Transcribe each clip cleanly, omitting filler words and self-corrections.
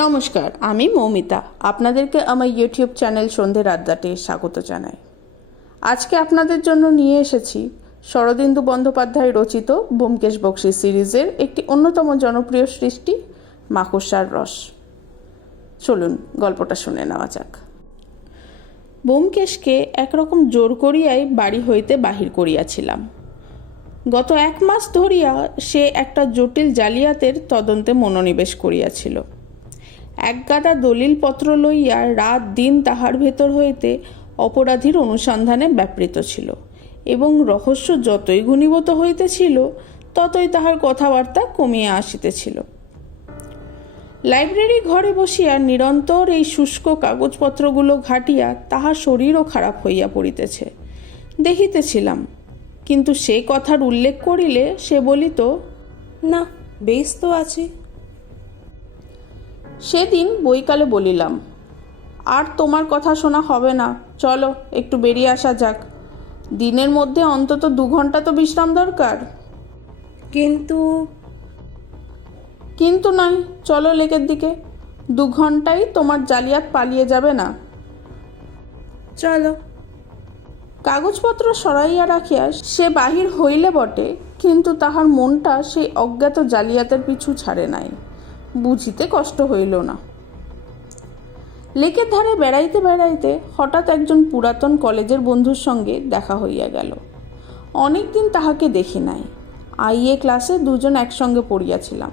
নমস্কার, আমি মৌমিতা। আপনাদেরকে আমার ইউটিউব চ্যানেল সন্ধ্যের আড্ডাতে স্বাগত জানাই। আজকে আপনাদের জন্য নিয়ে এসেছি শরদিন্দু বন্দ্যোপাধ্যায় রচিত ব্যোমকেশ বক্সী সিরিজের একটি অন্যতম জনপ্রিয় সৃষ্টি মাকড়সার রস। চলুন গল্পটা শুনে নেওয়া যাক। ব্যোমকেশকে একরকম জোর করিয়াই বাড়ি হইতে বাহির করিয়াছিলাম। গত 1 মাস ধরিয়া সে একটা জটিল জালিয়াতের তদন্তে মনোনিবেশ করিয়াছিল। একগাদা দলিলপত্র লইয়া রাত দিন তাহার ভেতর হইতে অপরাধীর অনুসন্ধানে ব্যাপৃত ছিল, এবং রহস্য যতই ঘনীভূত হইতেছিল ততই তাহার কথাবার্তা কমিয়া আসিতেছিল। লাইব্রেরি ঘরে বসিয়া নিরন্তর এই শুষ্ক কাগজপত্রগুলো ঘাটিয়া তাহার শরীরও খারাপ হইয়া পড়িতেছে দেখিতেছিলাম। কিন্তু সে কথার উল্লেখ করিলে সে বলিত, না, বেশ তো আছি। সেদিন বৈকালে বলিলাম, আর তোমার কথা শোনা হবে না, চলো একটু বেরিয়ে আসা যাক। দিনের মধ্যে অন্তত 2 ঘন্টা তো বিশ্রাম দরকার। কিন্তু নয়, চলো লেকের দিকে। 2 ঘন্টায় তোমার জালিয়াত পালিয়ে যাবে না। চলো। কাগজপত্র সরাইয়া রাখিয়া সে বাহির হইলে বটে, কিন্তু তাহার মনটা সেই অজ্ঞাত জালিয়াতের পিছু ছাড়ে নাই। বুঝিতে কষ্ট হইল না। লেকের ধারে বেড়াইতে বেড়াইতে হঠাৎ একজন পুরাতন কলেজের বন্ধুর সঙ্গে দেখা হইয়া গেল। অনেকদিন তাহাকে দেখি নাই। আইএ ক্লাসে 2 জন একসঙ্গে পড়িয়াছিলাম।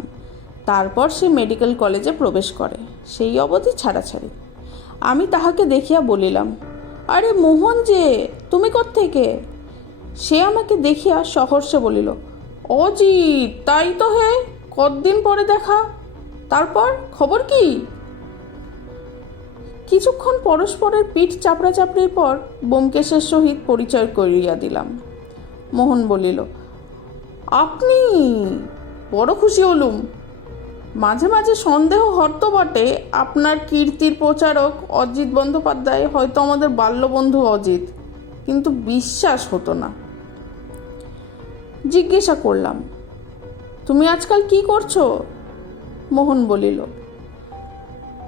তারপর সে মেডিকেল কলেজে প্রবেশ করে, সেই অবধি ছাড়াছাড়ি। আমি তাহাকে দেখিয়া বলিলাম, আরে মোহন যে, তুমি কোত্থেকে? সে আমাকে দেখিয়া সহর্ষে বলিল, অজিত, তাই তো হে, কতদিন পরে দেখা। তারপর খবর কি? কিছুক্ষণ পরস্পরের পিঠ চাপড়াচাপড়ির পর ব্যোমকেশের সহিত পরিচয় করিয়া দিলাম। মোহন বলিল, আপনি? বড় খুশি হলুম। মাঝে মাঝে সন্দেহ হতো বটে, আপনার কীর্তির প্রচারক অজিত বন্দ্যোপাধ্যায় হয়তো আমাদের বাল্যবন্ধু অজিত, কিন্তু বিশ্বাস হতো না। জিজ্ঞাসা করলাম, তুমি আজকাল কি করছো? মোহন বলিল,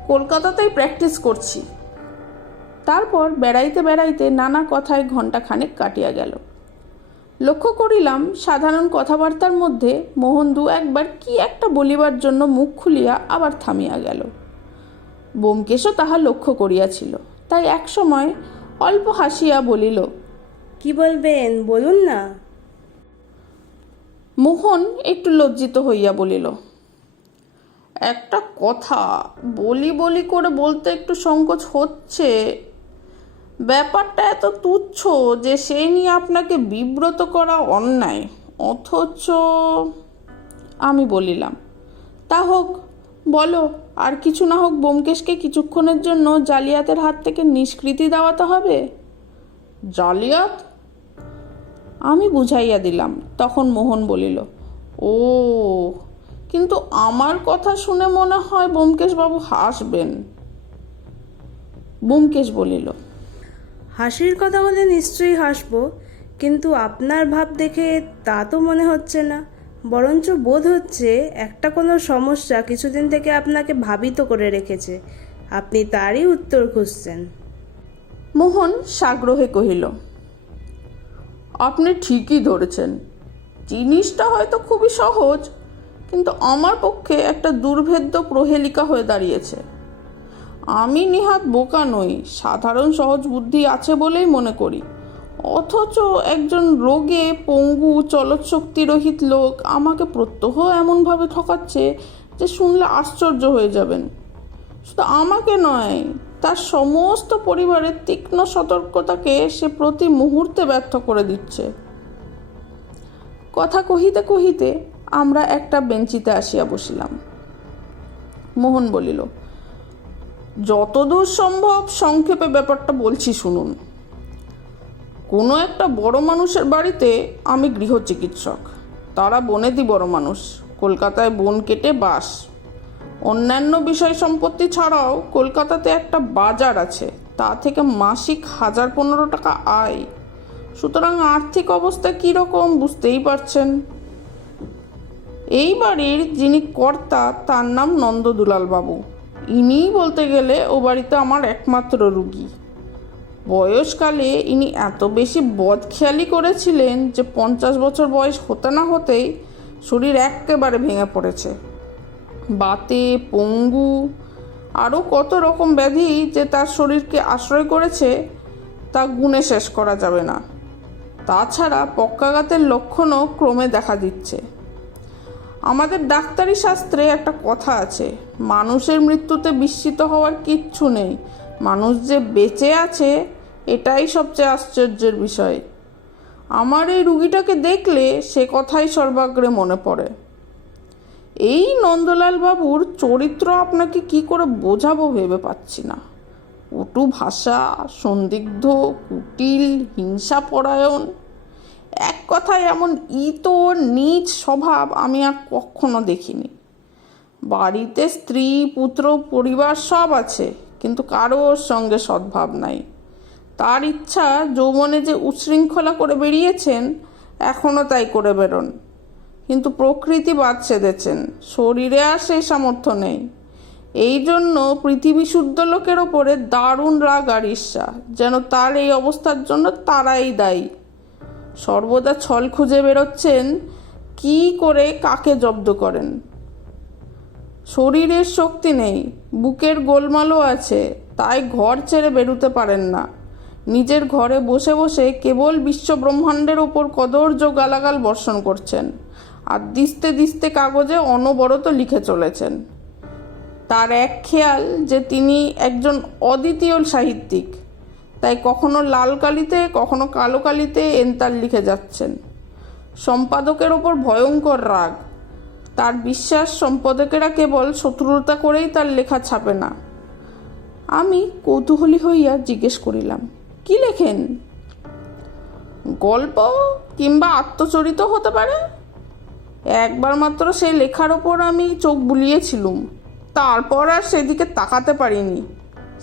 কলকাতাতেই প্র্যাকটিস করছি। তারপর বেড়াইতে বেড়াইতে নানা কথায় ঘণ্টাখানেক কাটিয়া গেল। লক্ষ্য করিলাম সাধারণ কথাবার্তার মধ্যে মোহন 2-1 কি একটা বলিবার জন্য মুখ খুলিয়া আবার থামিয়া গেল। ব্যোমকেশও তাহা লক্ষ্য করিয়াছিল, তাই এক সময় অল্প হাসিয়া বলিল, কি বলবেন, বলুন না। মোহন একটু লজ্জিত হইয়া বলিল, একটা কথা বলি করে বলতে একটু সংকোচ হচ্ছে। ব্যাপারটা এত তুচ্ছ যে সেই নিয়ে আপনাকে বিব্রত করা অন্যায়, অথচ। আমি বলিলাম, তা হোক, বলো। আর কিছু না হোক ব্যোমকেশকে কিছুক্ষণের জন্য জালিয়াতের হাত থেকে নিষ্কৃতি দেওয়াতে হবে। জালিয়াত? আমি বুঝাইয়া দিলাম। তখন মোহন বলিল, ও, কিন্তু আমার কথা শুনে মনে হয় ব্যোমকেশবাবু হাসবেন। ব্যোমকেশ বলিল, হাসির কথা বলে নিশ্চয়ই হাসবো, কিন্তু আপনার ভাব দেখে তা তো মনে হচ্ছে না। বরঞ্চ বোধ হচ্ছে একটা কোনো সমস্যা কিছুদিন থেকে আপনাকে ভাবিত করে রেখেছে। আপনি তারই উত্তর খুঁজছেন। মোহন সাগ্রহে কহিল, আপনি ঠিকই ধরেছেন। জিনিসটা হয়তো খুবই সহজ, কিন্তু আমার পক্ষে একটা দুর্ভেদ্য প্রহেলিকা হয়ে দাঁড়িয়েছে। আমি নিহাত বোকা নই, সাধারণ সহজ বুদ্ধি আছে বলেই মনে করি, অথচ একজন রোগে পঙ্গু চলৎশক্তিরহিত লোক আমাকে প্রত্যহ এমনভাবে ঠকাচ্ছে যে শুনলে আশ্চর্য হয়ে যাবেন। শুধু আমাকে নয়, তার সমস্ত পরিবারের তীক্ষ্ণ সতর্কতাকে সে প্রতি মুহূর্তে ব্যর্থ করে দিচ্ছে। কথা কহিতে কহিতে আমরা একটা বেঞ্চিতে আসিয়া বসিলাম। মোহন বলিল, যতদূর সম্ভব সংক্ষেপে ব্যাপারটা বলছি শুনুন। কোনো একটা বড় মানুষের বাড়িতে আমি গৃহচিকিৎসক। তারা বনেদি বড় মানুষ, কলকাতায় বন কেটে বাস। অন্যান্য বিষয় সম্পত্তি ছাড়াও কলকাতাতে একটা বাজার আছে, তা থেকে মাসিক 1015 টাকা আয়। সুতরাং আর্থিক অবস্থা কীরকম বুঝতেই পারছেন। এই বাড়ির যিনি কর্তা তার নাম নন্দদুলাল বাবু। ইনিই বলতে গেলে ও বাড়িতে আমার একমাত্র রুগী। বয়সকালে ইনি এত বেশি বদখেয়ালি করেছিলেন যে 50 বছর বয়স হতে না হতেই শরীর একেবারে ভেঙে পড়েছে। বাতে, পঙ্গু, আরও কত রকম ব্যাধি যে তার শরীরকে আশ্রয় করেছে তা গুণে শেষ করা যাবে না। তাছাড়া পক্ষাঘাতের লক্ষণও ক্রমে দেখা দিচ্ছে। আমাদের ডাক্তারি শাস্ত্রে একটা কথা আছে, মানুষের মৃত্যুতে বিস্মিত হওয়ার কিচ্ছু নেই, মানুষ যে বেঁচে আছে এটাই সবচেয়ে আশ্চর্যের বিষয়। আমার এই রুগীটাকে দেখলে সে কথাই সর্বাগ্রে মনে পড়ে। এই নন্দলাল বাবুর চরিত্র আপনাকে কি করে বোঝাবো ভেবে পাচ্ছি না। কটু ভাষা, সন্দিগ্ধ, কুটিল, হিংসাপরায়ণ, এক কথায় এমন ইতর নীচ স্বভাব আমি আর কখনো দেখিনি। বাড়িতে স্ত্রী, পুত্র, পরিবার সব আছে, কিন্তু কারোর সঙ্গে সদ্ভাব নাই। তার ইচ্ছা যৌবনে যে উচ্ছৃঙ্খলা করে বেরিয়েছেন এখনও তাই করে বেরোন, কিন্তু প্রকৃতি বাদ সেধেছেন, শরীরে আর সেই সামর্থ্য নেই। এই জন্য পৃথিবী শুদ্ধ লোকের ওপরে দারুণ রাগ আর ঈর্ষা, যেন তার এই অবস্থার জন্য তারাই দায়ী। সর্বদা ছল খুঁজে বেরোচ্ছেন কি করে কাকে জব্দ করেন। শরীরের শক্তি নেই, বুকের গোলমালও আছে, তাই ঘর ছেড়ে বেরোতে পারেন না। নিজের ঘরে বসে বসে কেবল বিশ্বব্রহ্মাণ্ডের ওপর কদর্য গালাগাল বর্ষণ করছেন, আর দিস্তে দিস্তে কাগজে অনবরত লিখে চলেছেন। তার এক খেয়াল যে তিনি একজন অদ্বিতীয় সাহিত্যিক, তাই কখনো লাল কালিতে কখনো কালো কালিতে এন্তার লিখে যাচ্ছেন। সম্পাদকের ওপর ভয়ঙ্কর রাগ, তার বিশ্বাস সম্পাদকেরা কেবল শত্রুতা করেই তার লেখা ছাপে না। আমি কৌতূহলী হইয়া জিজ্ঞেস করিলাম, কি লেখেন? গল্প কিংবা আত্মচরিত হতে পারে। একবার মাত্র সেই লেখার ওপর আমি চোখ বুলিয়েছিলুম, তারপর আর সেদিকে তাকাতে পারিনি।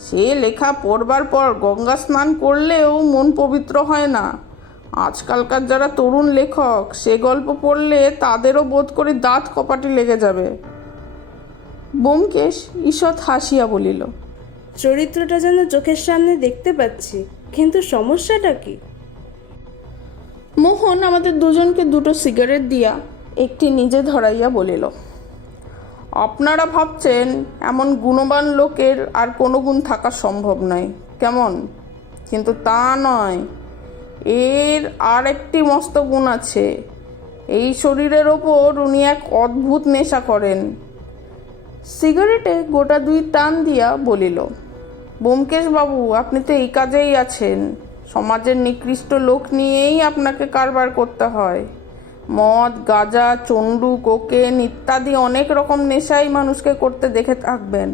সে লেখা পড়বার পর গঙ্গা স্নান করলেও মন পবিত্র হয় না। আজকালকার যারা তরুণ লেখক সে গল্প পড়লে তাদেরও বোধ করি দাঁত কপাটে লেগে যাবে। ব্যোমকেশ ঈষৎ হাসিয়া বলিল, চরিত্রটা যেন চোখের সামনে দেখতে পাচ্ছি, কিন্তু সমস্যাটা কি? মোহন আমাদের দুজনকে দুটো সিগারেট দিয়া একটি নিজে ধরাইয়া বলিল, আপনারা ভাবছেন এমন গুণবান লোকের আর কোনো গুণ থাকা সম্ভব নয়, কেমন? কিন্তু তা নয়, এর আর একটি মস্ত গুণ আছে। এই শরীরের ওপর উনি এক অদ্ভুত নেশা করেন। সিগারেটে গোটা 2 টান দিয়া বলিল, ব্যোমকেশবাবু, আপনি তো এই কাজেই আছেন। সমাজের নিকৃষ্ট লোক নিয়েই আপনাকে কারবার করতে হয়। মদ, গাঁজা, চন্ডু, কোকেন ইত্যাদি অনেক রকম নেশাই মানুষকে করতে দেখে থাকবেন,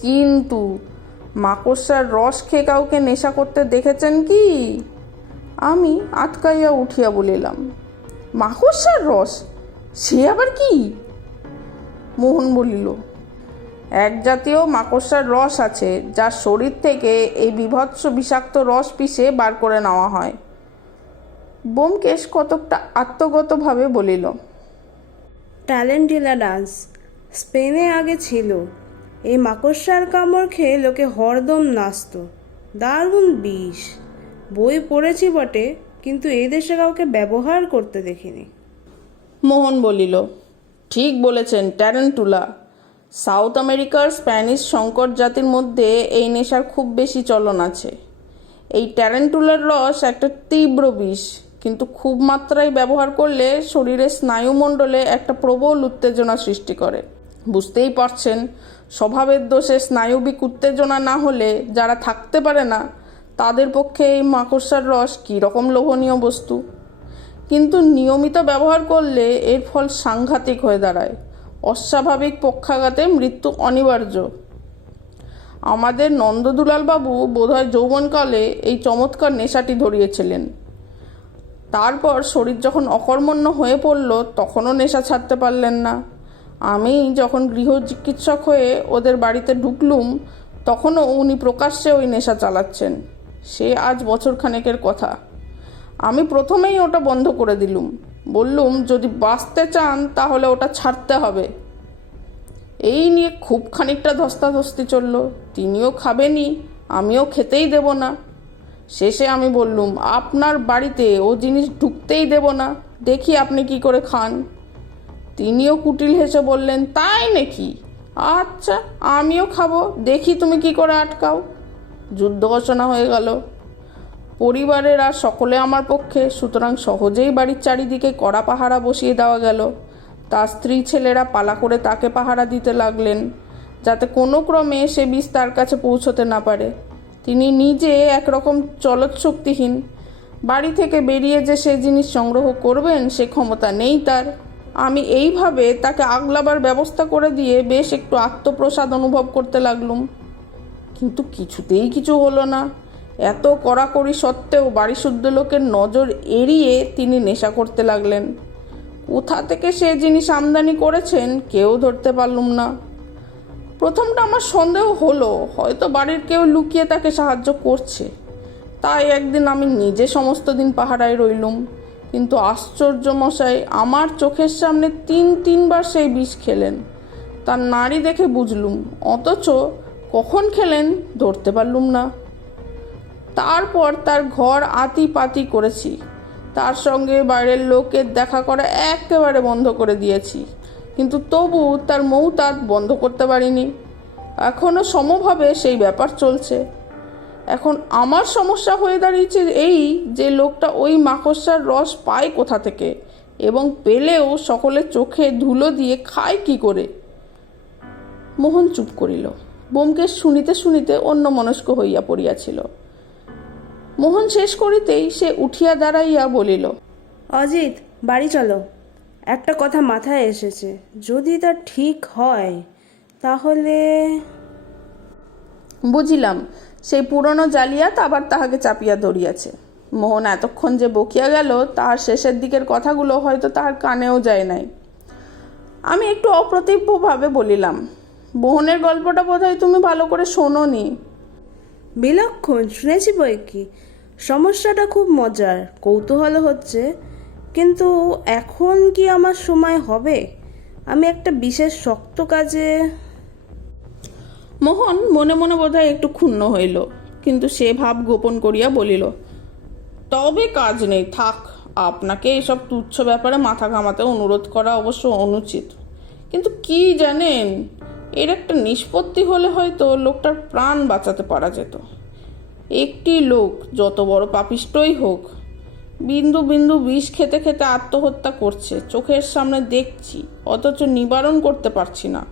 কিন্তু মাকড়সার রস খেয়ে কাউকে নেশা করতে দেখেছেন কি? আমি আটকাইয়া উঠিয়া বলিলাম, মাকড়সার রস? সে আবার কি? মোহন বলিল, এক জাতীয় মাকড়সার রস আছে, যার শরীর থেকে এই বিভৎস বিষাক্ত রস পিষে বার করে নেওয়া হয়। ব্যোমকেশ কতকটা আত্মগতভাবে বলিল, ট্যালেন্টিলা ডান্স স্পেনে আগে ছিল। এই মাকড়সার কামড় খেয়ে লোকে হরদম নাচত। দারুণ বিষ। বই পড়েছি বটে, কিন্তু এই দেশে কাউকে ব্যবহার করতে দেখিনি। মোহন বলিল, ঠিক বলেছেন, ট্যারেন্টুলা। সাউথ আমেরিকার স্প্যানিশ সংকর জাতির মধ্যে এই নেশার খুব বেশি চলন আছে। এই ট্যারেন্টুলার রস একটা তীব্র বিষ, কিন্তু খুব মাত্রায় ব্যবহার করলে শরীরের স্নায়ুমণ্ডলে একটা প্রবল উত্তেজনা সৃষ্টি করে। বুঝতেই পারছেন, স্বভাবের দোষে স্নায়ুবিক উত্তেজনা না হলে যারা থাকতে পারে না তাদের পক্ষে এই মাকড়সার রস কী রকম লোভনীয় বস্তু। কিন্তু নিয়মিত ব্যবহার করলে এর ফল সাংঘাতিক হয়ে দাঁড়ায়। অস্বাভাবিক পক্ষাঘাতে মৃত্যু অনিবার্য। আমাদের নন্দদুলালবাবু বোধহয় যৌবনকালে এই চমৎকার নেশাটি ধরিয়েছিলেন। তারপর শরীর যখন অকর্মণ্য হয়ে পড়ল তখনও নেশা ছাড়তে পারলেন না। আমি যখন গৃহ চিকিৎসক হয়ে ওদের বাড়িতে ঢুকলুম তখনও উনি প্রকাশ্যে ওই নেশা চালাচ্ছেন। সে আজ বছরখানেকের কথা। আমি প্রথমেই ওটা বন্ধ করে দিলুম, বললুম যদি বাঁচতে চান তাহলে ওটা ছাড়তে হবে। এই নিয়ে খুব খানিকটা ধস্তাধস্তি চলল। তিনিও খাবেনি, আমিও খেতেই দেব না। শেষে আমি বললুম, আপনার বাড়িতে ও জিনিস ঢুকতেই দেব না, দেখি আপনি কি করে খান। তিনিও কুটিল হেসে বললেন, তাই নাকি? আচ্ছা, আমিও খাবো, দেখি তুমি কি করে আটকাও। যুদ্ধ ঘোষণা হয়ে গেল। পরিবারের আর সকলে আমার পক্ষে, সুতরাং সহজেই বাড়ির চারিদিকে কড়া পাহারা বসিয়ে দেওয়া গেল। তার স্ত্রী ছেলেরা পালা করে তাকে পাহারা দিতে লাগলেন, যাতে কোনো ক্রমে সে বিষ তার কাছে পৌঁছতে না পারে। তিনি নিজে একরকম চলৎশক্তিহীন। বাড়ি থেকে বেরিয়ে যে সে জিনিস সংগ্রহ করবেন সে ক্ষমতা নেই তার। আমি এইভাবে তাকে আগলাবার ব্যবস্থা করে দিয়ে বেশ একটু আত্মপ্রসাদ অনুভব করতে লাগলুম। কিন্তু কিছুতেই কিছু হলো না। এত কড়াকড়ি সত্ত্বেও বাড়িশুদ্ধ লোকের নজর এড়িয়ে তিনি নেশা করতে লাগলেন। কোথা থেকে সে জিনিস আমদানি করেছেন কেউ ধরতে পারলুম না। প্রথমটা আমার সন্দেহ হলো, হয়তো বাড়ির কেউ লুকিয়ে তাকে সাহায্য করছে। তাই একদিন আমি নিজে সমস্ত দিন পাহারায় রইলুম। কিন্তু আশ্চর্য মশাই, আমার চোখের সামনে তিনবার সেই বিষ খেলেন। তার নাড়ি দেখে বুঝলুম, অথচ কখন খেলেন ধরতে পারলুম না। তারপর তার ঘর আতি পাতি করেছি, তার সঙ্গে বাইরের লোকের দেখা করা একেবারে বন্ধ করে দিয়েছি, কিন্তু তবু তার মৌতাত বন্ধ করতে পারিনি। এখনও সমভাবে সেই ব্যাপার চলছে। এখন আমার সমস্যা হয়ে দাঁড়িয়েছে এই যে লোকটা ওই মাকড়সার রস পায় কোথা থেকে, এবং পেলেও সকলে চোখে ধুলো দিয়ে খায় কি করে। মোহন চুপ করিল। ব্যোমকেশ শুনিতে শুনিতে অন্যমনস্ক হইয়া পড়িয়াছিল। মোহন শেষ করিতেই সে উঠিয়া দাঁড়াইয়া বলিল, অজিত, বাড়ি চলো। একটা কথা মাথায় এসেছে, যদি তা ঠিক হয় তাহলে। বুঝিলাম, সেই পুরনো জালিয়াত আবার তাহাকে চাপিয়া ধরিয়াছে। মোহন এতক্ষণ যে বকিয়া গেল তাহার শেষের দিকের কথাগুলো হয়তো তাহার কানেও যায় নাই। আমি একটু অপ্রতিভভাবে বলিলাম, মোহনের গল্পটা বোধহয় তুমি ভালো করে শোনোনি। বিলক্ষণ শুনেছি বই কি, সমস্যাটা খুব মজার, কৌতূহল হচ্ছে, কিন্তু এখন কি আমার সময় হবে? আমি একটা বিশেষ শক্ত কাজে। মোহন মনে মনে বোধহয় একটু ক্ষুণ্ণ হইল, কিন্তু সে ভাব গোপন করিয়া বলিল, তবে কাজ নেই, থাক। আপনাকে এসব তুচ্ছ ব্যাপারে মাথা ঘামাতে অনুরোধ করা অবশ্য অনুচিত, কিন্তু কি জানেন, এর একটা নিষ্পত্তি হলে হয়তো লোকটার প্রাণ বাঁচাতে পারা যেত। একটি লোক যত বড় পাপিষ্টই হোক, বিন্দু বিন্দু বিষ খেতে খেতে আত্মহত্যা করছে, চোখের সামনে দেখছি, অথচ নিবারণ করতে পারছি না।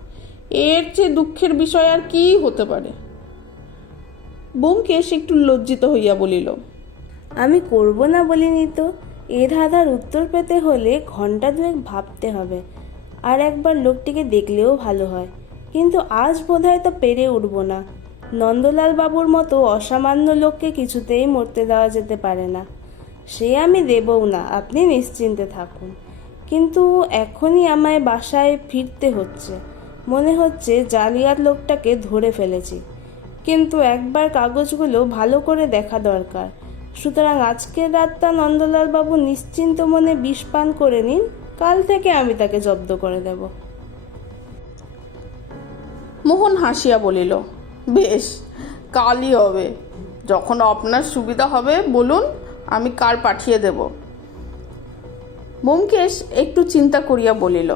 এর চেয়ে দুঃখের বিষয় আর কি হতে পারে? ব্যোমকেশ একটু লজ্জিত হইয়া বলিল, আমি করব না বলিনি তো। এ ধাঁধার উত্তর পেতে হলে ঘন্টা দুয়েক ভাবতে হবে, আর একবার লোকটিকে দেখলেও ভালো হয়, কিন্তু আজ বোধহয় তা পেরে উঠব না। নন্দলাল বাবুর মতো অসামান্য লোককে কিছুতেই মরতে দেওয়া যেতে পারে না, সে আমি দেবও না, আপনি নিশ্চিন্তে থাকুন। কিন্তু এখনই আমায় বাসায় ফিরতে হচ্ছে। মনে হচ্ছে জালিয়াত লোকটাকে ধরে ফেলেছি, কিন্তু একবার কাগজগুলো ভালো করে দেখা দরকার। সুতরাং আজকের রাতটা নন্দলাল বাবু নিশ্চিন্ত মনে বিষ পান করে নিন, কাল থেকে আমি তাকে জব্দ করে দেব। মোহন হাসিয়া বলিল, বেশ, কালই হবে। যখন আপনার সুবিধা হবে বলুন, আমি কার পাঠিয়ে দেব। ব্যোমকেশ একটু চিন্তা করিয়া বলিল,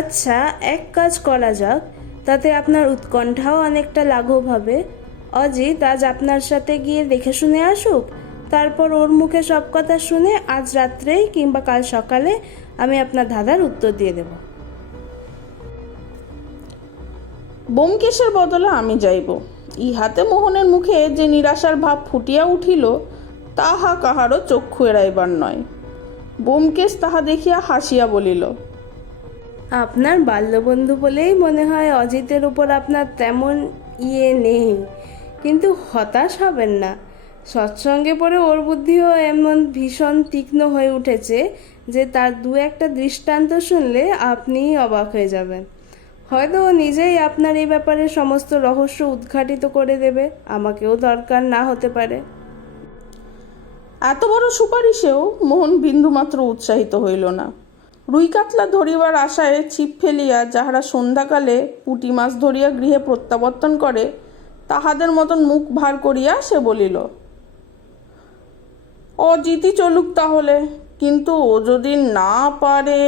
আচ্ছা, এক কাজ করা যাক, তাতে আপনার উৎকণ্ঠাও অনেকটা লাঘব হবে। অজিত আজ আপনার সাথে গিয়ে দেখে শুনে আসুক, তারপর ওর মুখে সব কথা শুনে আজ রাত্রেই কিংবা কাল সকালে আমি আপনার ধাঁধার উত্তর দিয়ে দেব। ব্যোমকেশের বদলে আমি যাইব। ইহাতে মোহনের মুখে যে নিরাশার ভাব ফুটিয়া উঠিল তাহা কাহারও চক্ষু এড়াইবার নয়। ব্যোমকেশ তাহা দেখিয়া হাসিয়া বলিল, আপনার বাল্যবন্ধু বলেই মনে হয় অজিতের উপর আপনার তেমন নেই, কিন্তু হতাশ হবেন না। সৎসঙ্গে পড়ে ওর বুদ্ধিও এমন ভীষণ তীক্ষ্ণ হয়ে উঠেছে যে তার দু একটা দৃষ্টান্ত শুনলে আপনিই অবাক হয়ে যাবেন। হয়তো ও নিজেই আপনার এই ব্যাপারে সমস্ত রহস্য উদ্ঘাটিত করে দেবে, আমাকেও দরকার না হতে পারে। এত বড় সুপারিশেও মোহন বিন্দুমাত্র উৎসাহিত হইল না। রুই কাতলা ধরিবার আশায় ছিপ ফেলিয়া যাহারা সন্ধ্যাকালে পুঁটি মাছ ধরিয়া গৃহে প্রত্যাবর্তন করে, তাহাদের মতন মুখ ভার করিয়া সে বলিল, অজিতি চলুক তাহলে, কিন্তু ও যদি না পারে।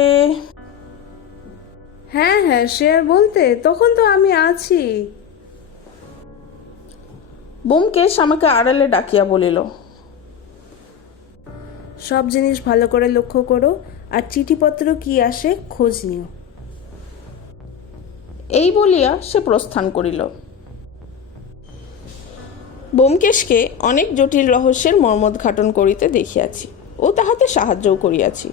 হ্যাঁ হ্যাঁ, সে আর বলতে, তখন তো আমি আছি। ব্যোমকেশ আমাকে আড়ালে ডাকিয়া বলিল, সব জিনিস ভালো করে লক্ষ্য করো, আর চিঠিপত্র কি আসে খোঁজ নিও। এই বলিয়া সে প্রস্থান করিল। ব্যোমকেশকে অনেক জটিল রহস্যের মর্মোদ্ঘাটন করিতে দেখিয়াছি ও তাহাতে সাহায্যও করিয়াছি।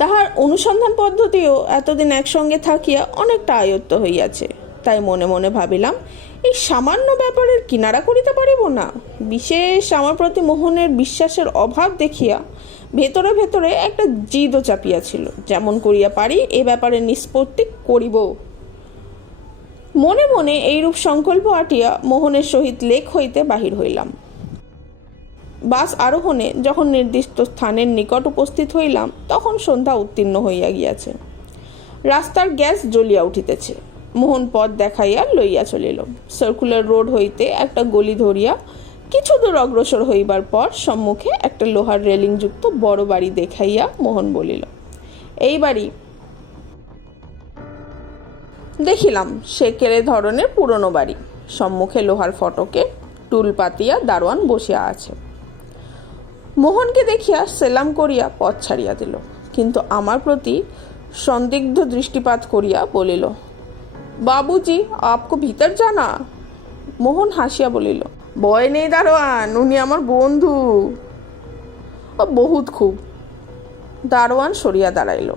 তাহার অনুসন্ধান পদ্ধতিও এতদিন একসঙ্গে থাকিয়া অনেকটা আয়ত্ত হইয়াছে। তাই মনে মনে ভাবিলাম, এই সামান্য ব্যাপারের কিনারা করিতে পারিব না। বিশেষ আমার প্রতি মোহনের বিশ্বাসের অভাব দেখিয়া ভেতরে ভেতরে একটা জিদও চাপিয়াছিল, যেমন করিয়া পারি এ ব্যাপারে নিষ্পত্তি করিব। মনে মনে এইরূপ সংকল্প আটিয়া মোহনের সহিত লেক হইতে বাহির হইলাম। বাস আরোহণে যখন নির্দিষ্ট স্থানের নিকট উপস্থিত হইলাম, তখন সন্ধ্যা উত্তীর্ণ হইয়া গিয়াছে। রাস্তার গ্যাস জ্বলিয়া উঠিতেছে। মোহন পথ দেখাইয়া লইয়া চলিল। সার্কুলার রোড হইতে একটা গলি ধরিয়া কিছু দূর অগ্রসর হইবার পর সম্মুখে একটা লোহার রেলিংযুক্ত বড় বাড়ি দেখাইয়া মোহন বলিল, এই বাড়ি। দেখিলাম সেকেলে ধরনের পুরনো বাড়ি। সম্মুখে লোহার ফটকে টুল পাতিয়া দারোয়ান বসিয়া আছে। মোহনকে দেখিয়া সেলাম করিয়া পথ ছাড়িয়া দিল, কিন্তু আমার প্রতি সন্দিগ্ধ দৃষ্টিপাত করিয়া বলিল, বাবুজি, আপকো ভিতর জানা? মোহন হাসিয়া বলিল, ভয় নেই দারোয়ান, উনি আমার বন্ধু। বহুত খুব। দারোয়ান সরিয়া দাঁড়াইল।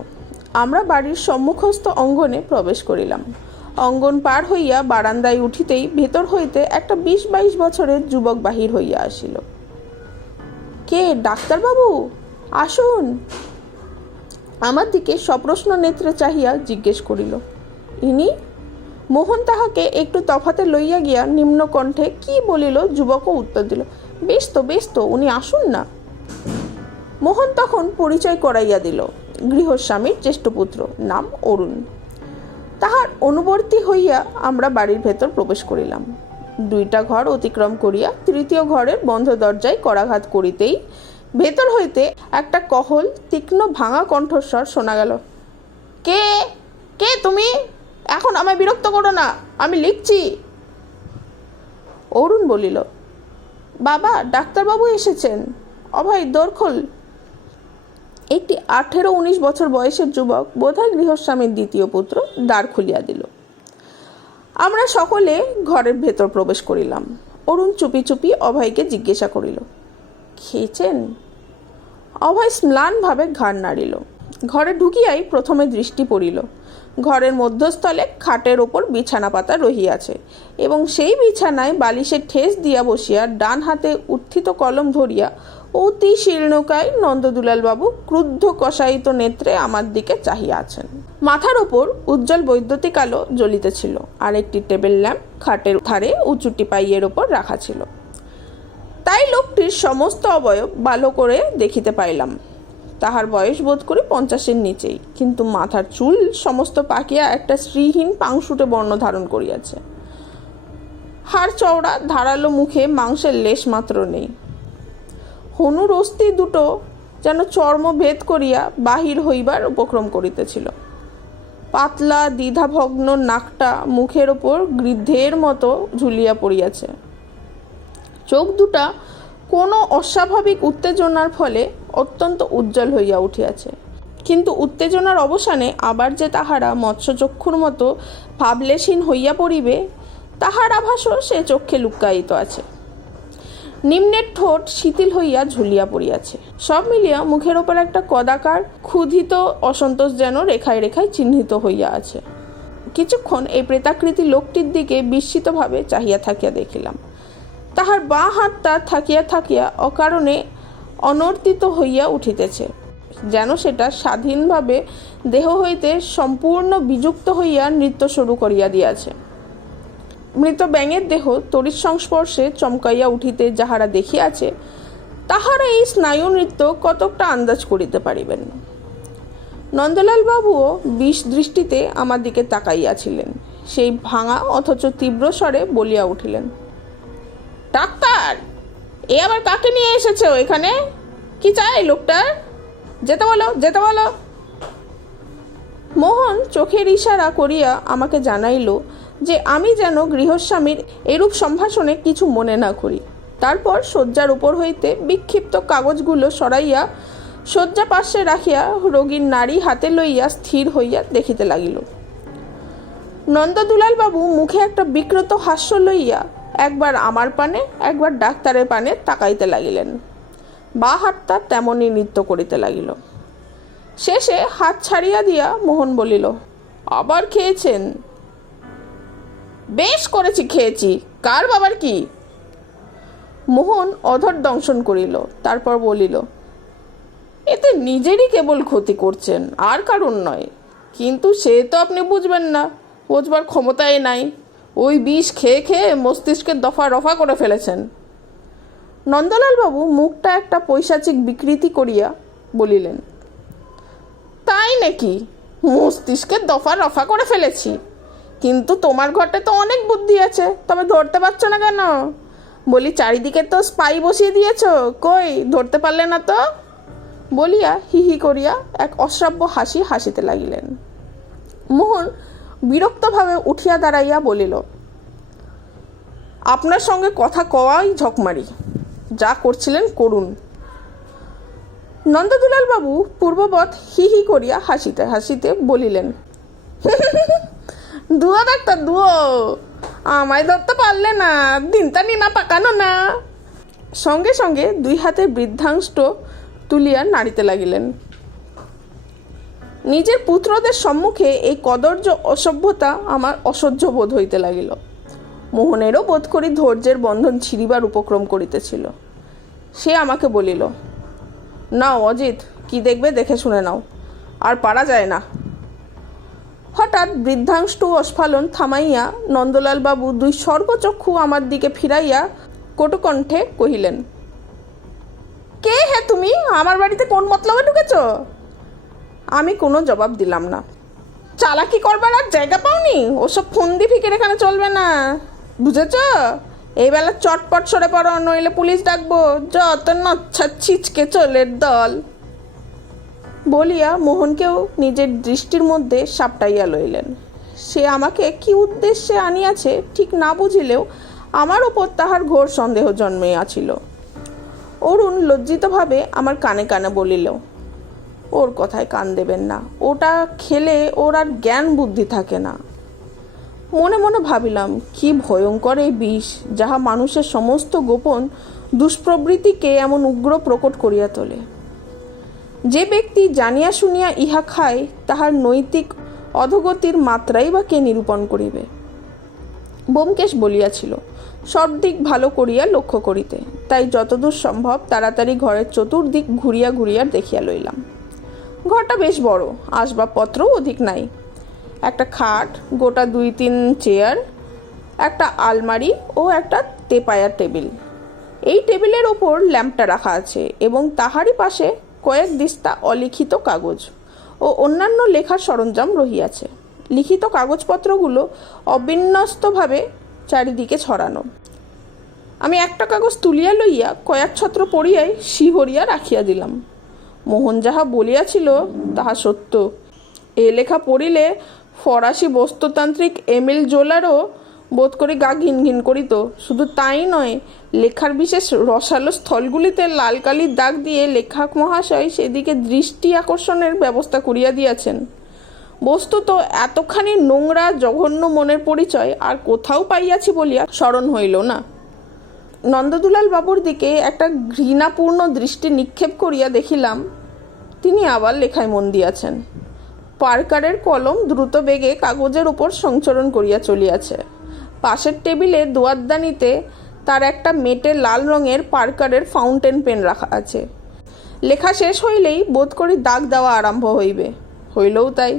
আমরা বাড়ির সম্মুখস্থ অঙ্গনে প্রবেশ করিলাম। অঙ্গন পার হইয়া বারান্দায় উঠিতেই ভেতর হইতে একটা 20-22 বছরের যুবক বাহির হইয়া আসিল। কে, ডাক্তারবাবু? আসুন। আমার দিকে সপ্রশ্ন নেত্রে চাহিয়া জিজ্ঞেস করিল, ইনি? মোহন তাহাকে একটু তফাতে লইয়া গিয়া নিম্ন কণ্ঠে কি বলিল, যুবকও উত্তর দিল, বেশ তো, উনি আসুন না। মোহন তখন পরিচয় করাইয়া দিল, গৃহস্বামীর জ্যেষ্ঠপুত্র, নাম অরুণ। তাহার অনুবর্তী হইয়া আমরা বাড়ির ভেতর প্রবেশ করিলাম। 2টা ঘর অতিক্রম করিয়া 3য় ঘরের বন্ধ দরজায় করাঘাত করিতেই ভেতর হইতে একটা কহল তীক্ষ্ণ ভাঙা কণ্ঠস্বর শোনা গেল, কে কে তুমি? এখন আমায় বিরক্ত করো না, আমি লিখছি। অরুণ বলিল, বাবা, ডাক্তারবাবু এসেছেন। অভয়, দোর খোল। একটি 18-19 বছর বয়সের যুবক, বোধহয় গৃহস্বামীর 2য় পুত্র, দ্বার খুলিয়া দিল। আমরা সকলে ঘরের ভেতর প্রবেশ করিলাম। অরুণ চুপি চুপি অভয়কে জিজ্ঞাসা করিল, খেয়েছেন? অভয় ম্লানভাবে ঘাড় নাড়িল। ঘরে ঢুকিয়াই প্রথমে দৃষ্টি পড়িল, ঘরের মধ্যস্থলে খাটের ওপর বিছানা পাতা রহিয়াছে এবং সেই বিছানায় বালিশের ঠেস দিয়া বসিয়া ডান হাতে উত্থিত কলম ধরিয়া অতি শীর্ণকায় নন্দদুলালবাবু ক্রুদ্ধ কষায়িত নেত্রে আমার দিকে চাহিয়া আছেন। মাথার ওপর উজ্জ্বল বৈদ্যুতিক আলো জ্বলিতেছিল, আর একটি টেবিল ল্যাম্প খাটের ধারে উঁচু টিপাইয়ের ওপর রাখা ছিল। তাই লোকটির সমস্ত অবয়ব ভালো করে দেখিতে পাইলাম। তাহার বয়স বোধ করি 50-এর নিচেই, কিন্তু মাথার চুল সমস্ত পাকিয়া একটা শ্রীহীন পাংশুটে বর্ণ ধারণ করিয়াছে। হাড় চওড়া ধারালো মুখে মাংসের লেশ মাত্র নেই। হনুর অস্থি দুটো যেন চর্ম ভেদ করিয়া বাহির হইবার উপক্রম করিতেছিল। পাতলা দ্বিধাভগ্ন নাকটা মুখের ওপর গৃদ্ধের মতো ঝুলিয়া পড়িয়াছে। চোখ দুটা কোনো অস্বাভাবিক উত্তেজনার ফলে অত্যন্ত উজ্জ্বল হইয়া উঠিয়াছে, কিন্তু উত্তেজনার অবসানে আবার যে তাহারা মৎস্যচক্ষুর মতো ভাবলেশহীন হইয়া পড়িবে, তাহার আভাসও সে চক্ষে লুক্কায়িত আছে। নিম্নের ঠোঁট শিথিল হইয়া ঝুলিয়া পড়িয়াছে। সব মিলিয়া মুখের ওপর একটা কদাকার ক্ষুধিত অসন্তোষ যেন রেখায় রেখায় চিহ্নিত হইয়া আছে। কিছুক্ষণ এই প্রেতাকৃতি লোকটির দিকে বিস্মিতভাবে চাহিয়া থাকিয়া দেখিলাম। তাহার বাঁ হাতটা থাকিয়া থাকিয়া অকারণে অনর্তিত হইয়া উঠিতেছে, যেন সেটা স্বাধীনভাবে দেহ হইতে সম্পূর্ণ বিযুক্ত হইয়া নৃত্য শুরু করিয়া দিয়াছে। মৃত ব্যাঙের দেহ তড়িৎ সংস্পর্শে চমকাইয়া উঠিতে যাহারা দেখিয়াছে, তাহারা এই স্নায়ু নৃত্য কতকটা আন্দাজ করিতে পারিবেন। নন্দলাল বাবুও বিষ দৃষ্টিতে আমার দিকে তাকাইয়াছিলেন। সেই ভাঙা অথচ তীব্র স্বরে বলিয়া উঠিলেন, ডাক্তার, এ আবার কাকে নিয়ে এসেছে এখানে? কি চাই লোকটার? যেতে বলো, যেতে বলো। মোহন চোখের ইশারা করিয়া আমাকে জানাইল যে আমি যেন গৃহস্বামীর এরূপ সম্ভাষণে কিছু মনে না করি। তারপর শয্যার উপর হইতে বিক্ষিপ্ত কাগজগুলো সরাইয়া শয্যা পার্শ্বে রাখিয়া রোগীর নাড়ি হাতে লইয়া স্থির হইয়া দেখিতে লাগিল। নন্দদুলাল বাবু মুখে একটা বিকৃত হাস্য লইয়া একবার আমার পানে একবার ডাক্তারের পানে তাকাইতে লাগিলেন। বা হাতটা তেমনই নৃত্য করিতে লাগিল। শেষে হাত ছাড়িয়া দিয়া মোহন বলিল, আবার খেয়েছেন? বেশ করেছি, খেয়েছি। কার বাবার কি? মোহন অধর দংশন করিল, তারপর বলিল, এতে নিজেরই কেবল ক্ষতি করছেন, আর কারণ নয়। কিন্তু সে তো আপনি বুঝবেন না, বুঝবার ক্ষমতাই নাই। ওই বিষ খেয়ে খেয়ে মস্তিষ্কের দফা রফা করে ফেলেছেন। নন্দলাল বাবু মুখটা একটা পৈশাচিক বিকৃতি করিয়া বলিলেন, তাই নাকি? মস্তিষ্কের দফা রফা করে ফেলেছি? কিন্তু তোমার ঘটে তো অনেক বুদ্ধি আছে, তবে ধরতে পারছো না কেন? বলি, চারিদিকে তো স্পাই বসিয়ে দিয়েছ, কই ধরতে পারলে না তো? বলিয়া হি হি করিয়া এক অশ্রাব্য হাসি হাসিতে লাগিলেন। মোহন বিরক্তভাবে উঠিয়া দাঁড়াইয়া বলিল, আপনার সঙ্গে কথা কওয়াই ঝকমারি। যা করছিলেন করুন। নন্দদুলাল বাবু পূর্ববৎ হি হি করিয়া হাসিতে হাসিতে বলিলেন, দুয়ো ডাক্তার, দুয়ো। আমায় ধরতে পারলে না, দিনটা নিনা পাকানো না। সঙ্গে সঙ্গে দুই হাতে বৃদ্ধাংশ তুলিয়া নাড়িতে লাগিলেন। নিজের পুত্রদের সম্মুখে এই কদর্য অসভ্যতা আমার অসহ্য বোধ হইতে লাগিল। মোহনেরও বোধ করি ধৈর্যের বন্ধন ছিঁড়িবার উপক্রম করিতেছিল। সে আমাকে বলিল, নাও অজিত, কি দেখবে দেখে শুনে নাও, আর পারা যায় না। হঠাৎ বৃদ্ধাংষ্টু অস্ফালন থামাইয়া নন্দলাল বাবু দুই সর্বচক্ষু আমার দিকে ফিরাইয়া কটুকণ্ঠে কহিলেন, কে হে তুমি? আমার বাড়িতে কোন মতলবে ঢুকেছ? আমি কোনো জবাব দিলাম না। চালাকি করবার আর জায়গা পাওনি? ওসব ফন্দি ফিকির এখানে চলবে না, বুঝেছ? এই বেলা চটপট সরে পড়ো, নইলে পুলিশ ডাকবো। যত নচ্ছা ছিচকে চলের দল। বলিয়া মোহনকেও নিজের দৃষ্টির মধ্যে সাপটাইয়া লইলেন। সে আমাকে কি উদ্দেশ্যে আনিয়াছে ঠিক না বুঝিলেও আমার ওপর তাহার ঘোর সন্দেহ জন্মিয়াছিল। অরুণ লজ্জিতভাবে আমার কানে কানে বলিল, ওর কথায় কান দেবেন না, ওটা খেলে ওর আর জ্ঞান বুদ্ধি থাকে না। মনে মনে ভাবিলাম, কি ভয়ঙ্কর এই বিষ, যাহা মানুষের সমস্ত গোপন দুষ্প্রবৃত্তিকে এমন উগ্র প্রকট করিয়া তোলে। যে ব্যক্তি জানিয়া শুনিয়া ইহা খায়, তাহার নৈতিক অধোগতির মাত্রাই বা কে নিরূপণ করিবে? ব্যোমকেশ বলিয়াছিল, সব দিক ভালো করিয়া লক্ষ্য করিতে। তাই যতদূর সম্ভব তাড়াতাড়ি ঘরের চতুর্দিক ঘুরিয়া ঘুরিয়া দেখিয়া লইলাম। ঘরটা বেশ বড়, আসবাবপত্রও অধিক নাই। একটা খাট, গোটা 2-3 চেয়ার, একটা আলমারি ও একটা তেপায়া টেবিল। এই টেবিলের ওপর ল্যাম্পটা রাখা আছে এবং তাহারই পাশে কয়েক দিস্তা অলিখিত কাগজ ও অন্যান্য লেখার সরঞ্জাম রহিয়াছে। লিখিত কাগজপত্রগুলো অবিন্যস্তভাবে চারিদিকে ছড়ানো। আমি একটা কাগজ তুলিয়া লইয়া কয়েক ছত্র পড়িয়াই শিহরিয়া রাখিয়া দিলাম। মোহন যাহা বলিয়াছিল তাহা সত্য। এ লেখা পড়িলে ফরাসি বস্তুতান্ত্রিক এমিল জোলারও বোধ করি গা ঘিন ঘিন করিত। শুধু তাই নয়, লেখার বিশেষ রসালো স্থলগুলিতে লাল কালির দাগ দিয়ে লেখক মহাশয় সেদিকে দৃষ্টি আকর্ষণের ব্যবস্থা করিয়া দিয়াছেন। বস্তুত এতখানি নোংরা জঘন্য মনের পরিচয় আর কোথাও পাইয়াছি বলিয়া স্মরণ হইল না। নন্দদুলাল বাবুর দিকে একটা ঘৃণাপূর্ণ দৃষ্টি নিক্ষেপ করিয়া দেখিলাম, তিনি আবার লেখায় মন দিয়াছেন। পার্কারের কলম দ্রুত বেগে কাগজের উপর সঞ্চরণ করিয়া চলিয়াছে। পাশের টেবিলে দোয়াতদানিতে তার একটা মেটে লাল রঙের পার্কারের ফাউন্টেন পেন রাখা আছে। লেখা শেষ হইলেই বোধ করি দাগ দেওয়া আরম্ভ হইবে। হইলও তাই।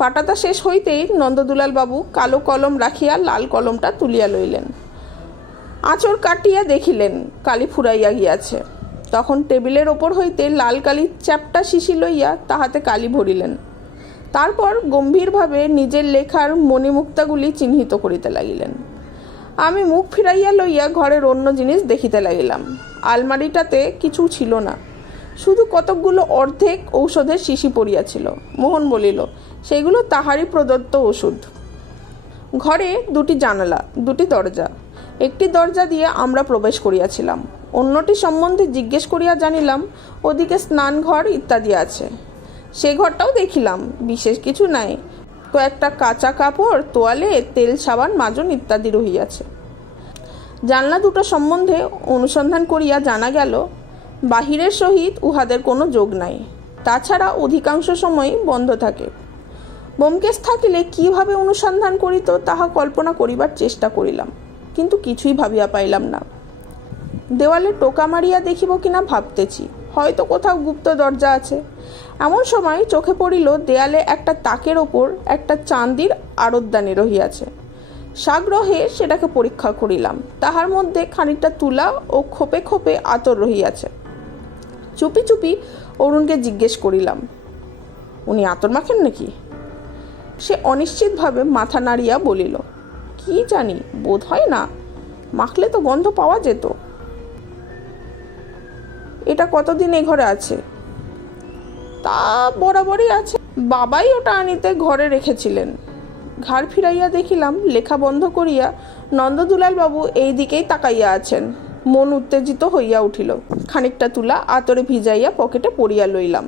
পাটাটা শেষ হইতেই নন্দদুলাল বাবু কালো কলম রাখিয়া লাল কলমটা তুলিয়া লইলেন। আঁচড় কাটিয়া দেখিলেন কালি ফুরাইয়া গিয়াছে। তখন টেবিলের ওপর হইতে লাল কালির চ্যাপ্টা শিশি লইয়া তাহাতে কালি ভরিলেন। তারপর গম্ভীরভাবে নিজের লেখার মণিমুক্তাগুলি চিহ্নিত করিতে লাগিলেন। আমি মুখ ফিরাইয়া লইয়া ঘরের অন্য জিনিস দেখিতে লাগিলাম। আলমারিটাতে কিছু ছিল না, শুধু কতকগুলো অর্ধেক ঔষধের শিশি পড়িয়াছিল। মোহন বলিল, সেগুলো তাহারই প্রদত্ত ওষুধ। ঘরে দুটি জানালা, দুটি দরজা। একটি দরজা দিয়ে আমরা প্রবেশ করিয়াছিলাম, অন্যটি সম্বন্ধে জিজ্ঞেস করিয়া জানিলাম ওদিকে স্নানঘর ইত্যাদি আছে। সে ঘরটাও দেখিলাম, বিশেষ কিছু নাই, কয়েকটা কাঁচা কাপড়, তোয়ালে, তেল, সাবান, মাজন ইত্যাদি রহিয়াছে। জানলা দুটো সম্বন্ধে অনুসন্ধান করিয়া জানা গেল বাহিরের সহিত উহাদের কোনো যোগ নাই, তাছাড়া অধিকাংশ সময় বন্ধ থাকে। ব্যোমকেশ থাকিলে কিভাবে অনুসন্ধান করিত তাহা কল্পনা করিবার চেষ্টা করিলাম, কিন্তু কিছুই ভাবিয়া পাইলাম না। দেওয়ালে টোকা মারিয়া দেখিব কিনা ভাবতেছি, হয়তো কোথাও গুপ্ত দরজা আছে। এমন সময় চোখে পড়িল দেয়ালে একটা তাকের ওপর একটা চাঁদির আড়তদানি রহিয়াছে। সাগ্রহে সেটাকে পরীক্ষা করিলাম, তাহার মধ্যে খানিকটা তুলা ও খোপে খোপে আতর রহিয়াছে। চুপি চুপি অরুণকে জিজ্ঞেস করিলাম, উনি আতর মাখেন নাকি? সে অনিশ্চিতভাবে মাথা নাড়িয়া বলিল, কি জানি, বোধ হয় না, মাখলে তো গন্ধ পাওয়া যেত। এটা কতদিন এ ঘরে আছে? তা বরাবরই আছে, বাবাই ওটা আনিতে ঘরে রেখেছিলেন। ঘাড় ফিরাইয়া দেখিলাম লেখা বন্ধ করিয়া নন্দদুলাল বাবু এই দিকেই তাকাইয়া আছেন। মন উত্তেজিত হইয়া উঠিল। খানিকটা তুলা আতরে ভিজাইয়া পকেটে পরিয়া লইলাম।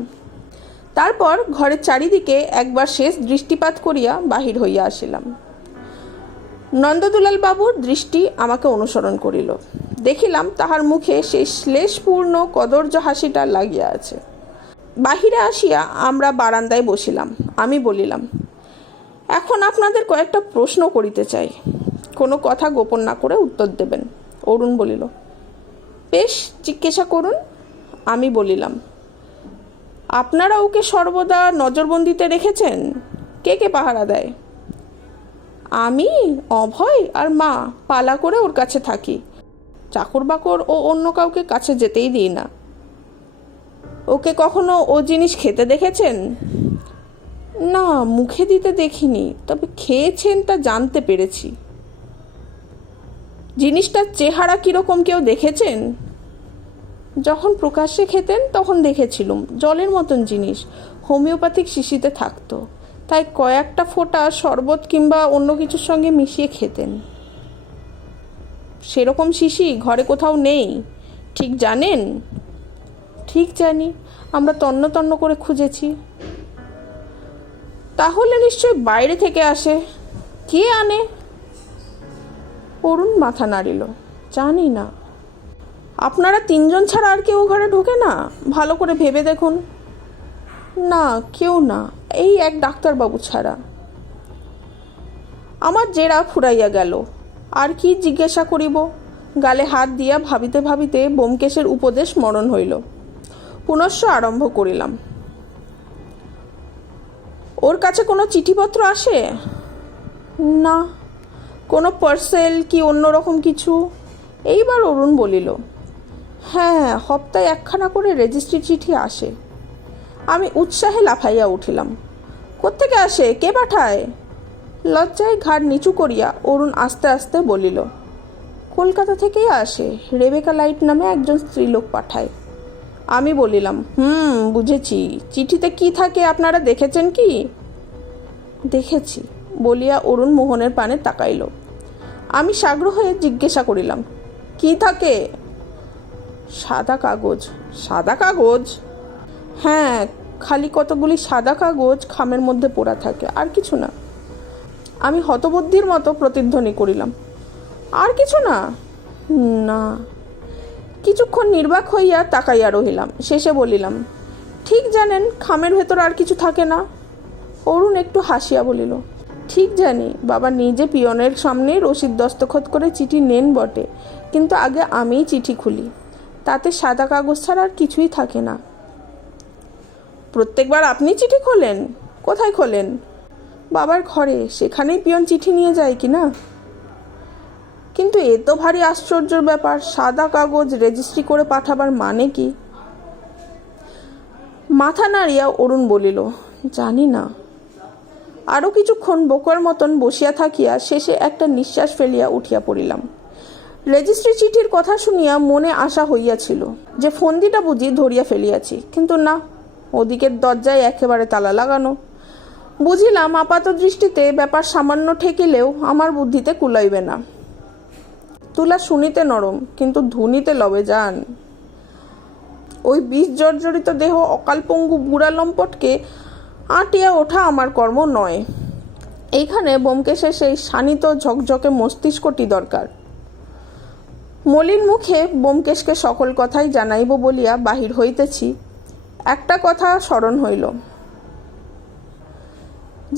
তারপর ঘরের চারিদিকে একবার শেষ দৃষ্টিপাত করিয়া বাহির হইয়া আসিলাম। নন্দদুলাল বাবুর দৃষ্টি আমাকে অনুসরণ করিল। দেখিলাম তাহার মুখে সেই শ্লেষপূর্ণ কদর্য হাসিটা লাগিয়া আছে। বাহিরে আসিয়া আমরা বারান্দায় বসিলাম। আমি বলিলাম, এখন আপনাদের কয়েকটা প্রশ্ন করিতে চাই, কোনো কথা গোপন না করে উত্তর দেবেন। অরুণ বলিল, বেশ, জিজ্ঞাসা করুন। আমি বলিলাম, আপনারা ওকে সর্বদা নজরবন্দিতে রেখেছেন? কে কে পাহারা দেয়? আমি, অভয় আর মা পালা করে ওর কাছে থাকি। চাকর বাকর ও অন্য কাউকে কাছে যেতেই দিই না। ওকে কখনো ও জিনিস খেতে দেখেছেন? না, মুখে দিতে দেখিনি, তবে খেয়েছেন তা জানতে পেরেছি। জিনিসটার চেহারা কীরকম কেউ দেখেছেন? যখন প্রকাশ্যে খেতেন তখন দেখেছিলুম, জলের মতন জিনিস, হোমিওপ্যাথিক শিশিতে থাকতো, তাই কয়েকটা ফোঁটা শরবত কিংবা অন্য কিছুর সঙ্গে মিশিয়ে খেতেন। সেরকম শিশি ঘরে কোথাও নেই, ঠিক জানেন? ঠিক জানি, আমরা তন্ন তন্ন করে খুঁজেছি। তাহলে নিশ্চয় বাইরে থেকে আসে। কে আনে? অরুণ মাথা নাড়িল, জানি না। আপনারা তিনজন ছাড়া আর কেউ ঘরে ঢোকে না? ভালো করে ভেবে দেখুন। না, কেউ না, এই এক ডাক্তারবাবু ছাড়া। আমার জেরা ফুরাইয়া গেল, আর কি জিজ্ঞাসা করিব? গালে হাত দিয়া ভাবিতে ভাবিতে ব্যোমকেশের উপদেশ স্মরণ হইল। পুনশ্চ আরম্ভ করিলাম, ওর কাছে কোনো চিঠিপত্র আসে? না। কোনো পার্সেল কি অন্যরকম কিছু? এইবার অরুণ বলিল, হ্যাঁ, হপ্তায় একখানা করে রেজিস্ট্রি চিঠি আসে। আমি উৎসাহে লাফাইয়া উঠিলাম, কোত্থেকে আসে? কে পাঠায়? লজ্জায় ঘাড় নিচু করিয়া অরুণ আস্তে আস্তে বলিল, কলকাতা থেকেই আসে, রেবেকা লাইট নামে একজন স্ত্রীলোক পাঠায়। আমি বলিলাম, বুঝেছি। চিঠিতে কি থাকে আপনারা দেখেছেন কি? দেখেছি বলিয়া অরুণ মোহনের পানে তাকাইল। আমি সাগ্রহে জিজ্ঞাসা করিলাম, কি থাকে? সাদা কাগজ। সাদা কাগজ? হ্যাঁ, খালি কতগুলি সাদা কাগজ খামের মধ্যে পোড়া থাকে, আর কিছু না। আমি হতবুদ্ধির মতো প্রতিধ্বনি করিলাম, আর কিছু না? না। কিছুক্ষণ নির্বাক হইয়া তাকাইয়া রহিলাম। শেষে বলিলাম, ঠিক জানেন খামের ভেতর আর কিছু থাকে না? অরুণ একটু হাসিয়া বলিল, ঠিক জানি, বাবা নিজে পিয়নের সামনে রসিদ দস্তখত করে চিঠি নেন বটে, কিন্তু আগে আমিই চিঠি খুলি, তাতে সাদা কাগজ ছাড়া আর কিছুই থাকে না। প্রত্যেকবার আপনি চিঠি খোলেন? কোথায় খোলেন? বাবার ঘরে, সেখানেই পিয়ন চিঠি নিয়ে যায় কি না? কিন্তু এ তো ভারী আশ্চর্যের ব্যাপার, সাদা কাগজ রেজিস্ট্রি করে পাঠাবার মানে কি? মাথা নাড়িয়া অরুণ বলিল, জানি না। আরও কিছুক্ষণ বোকার মতন বসিয়া থাকিয়া শেষে একটা নিঃশ্বাস ফেলিয়া উঠিয়া পড়িলাম। রেজিস্ট্রি চিঠির কথা শুনিয়া মনে আশা হইয়াছিল যে ফন্দিটা বুঝি ধরিয়া ফেলিয়াছি, কিন্তু না, ওদিকের দরজায় একেবারে তালা লাগানো। বুঝিলাম আপাত দৃষ্টিতে ব্যাপার সামান্য ঠেকিলেও আমার বুদ্ধিতে কুলাইবে না। তুলা শুনিতে নরম, কিন্তু ধুনিতে লবে যান। ওই বিষ জর্জরিত দেহ অকালপঙ্গু বুড়া লম্পটকে আঁটিয়া ওঠা আমার কর্ম নয়। এইখানে ব্যোমকেশের সেই শানিত ঝকঝকে মস্তিষ্কটি দরকার। মলিন মুখে ব্যোমকেশকে সকল কথাই জানাইব বলিয়া বাহির হইতেছি, একটা কথা স্মরণ হইল।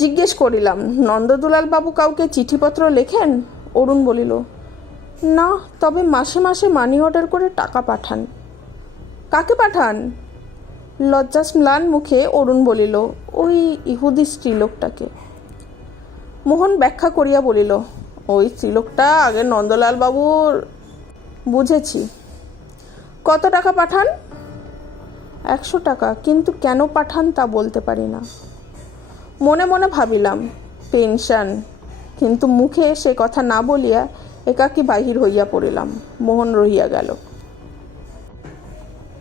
জিজ্ঞেস করিলাম, নন্দদুলাল বাবু কাউকে চিঠিপত্র লেখেন? অরুণ বলিল, না, তবে মাসে মাসে মানি অর্ডার করে টাকা পাঠান। কাকে পাঠান? লজ্জা ম্লান মুখে অরুণ বলিল, ওই ইহুদি স্ত্রীলোকটাকে। মোহন ব্যাখ্যা করিয়া বলিল, ওই স্ত্রীলোকটা আগে নন্দলাল বাবুর। বুঝেছি। কত টাকা পাঠান? 100 টাকা, কিন্তু কেন পাঠান তা বলতে পারি না। মনে মনে ভাবিলাম পেনশন, কিন্তু মুখে সে কথা না বলিয়া একাকী বাহির হইয়া পড়িলাম। মোহন রহিয়া গেল।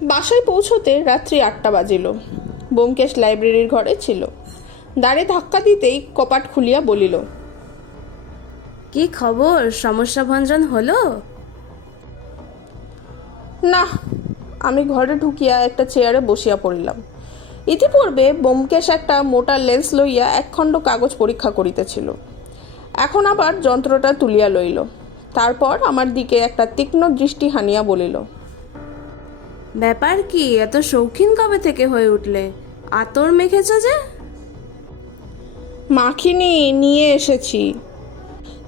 বাসায় পৌঁছতে রাত্রি 8টা বাজিল। ব্যোমকেশ লাইব্রেরির ঘরে ছিল। দ্বারে ধাক্কা দিতেই কপাট খুলিয়া বলিল, কি খবর, সমস্যা ভঞ্জন হলো? না। আমি ঘরে ঢুকিয়া একটা চেয়ারে বসিয়া পড়িলাম। ইতিপূর্বে ব্যোমকেশ একটা মোটা লেন্স লইয়া একখণ্ড কাগজ পরীক্ষা করিতেছিল। এখন আবার যন্ত্রটা তুলিয়া লইল। তারপর আমার দিকে একটা তীক্ষ্ণ দৃষ্টি হানিয়া বলিল, ব্যাপার কি, এত শৌখিন কবে থেকে হয়ে উঠলে? আতর মেখেছ যে? মাখিনি, নিয়ে এসেছি।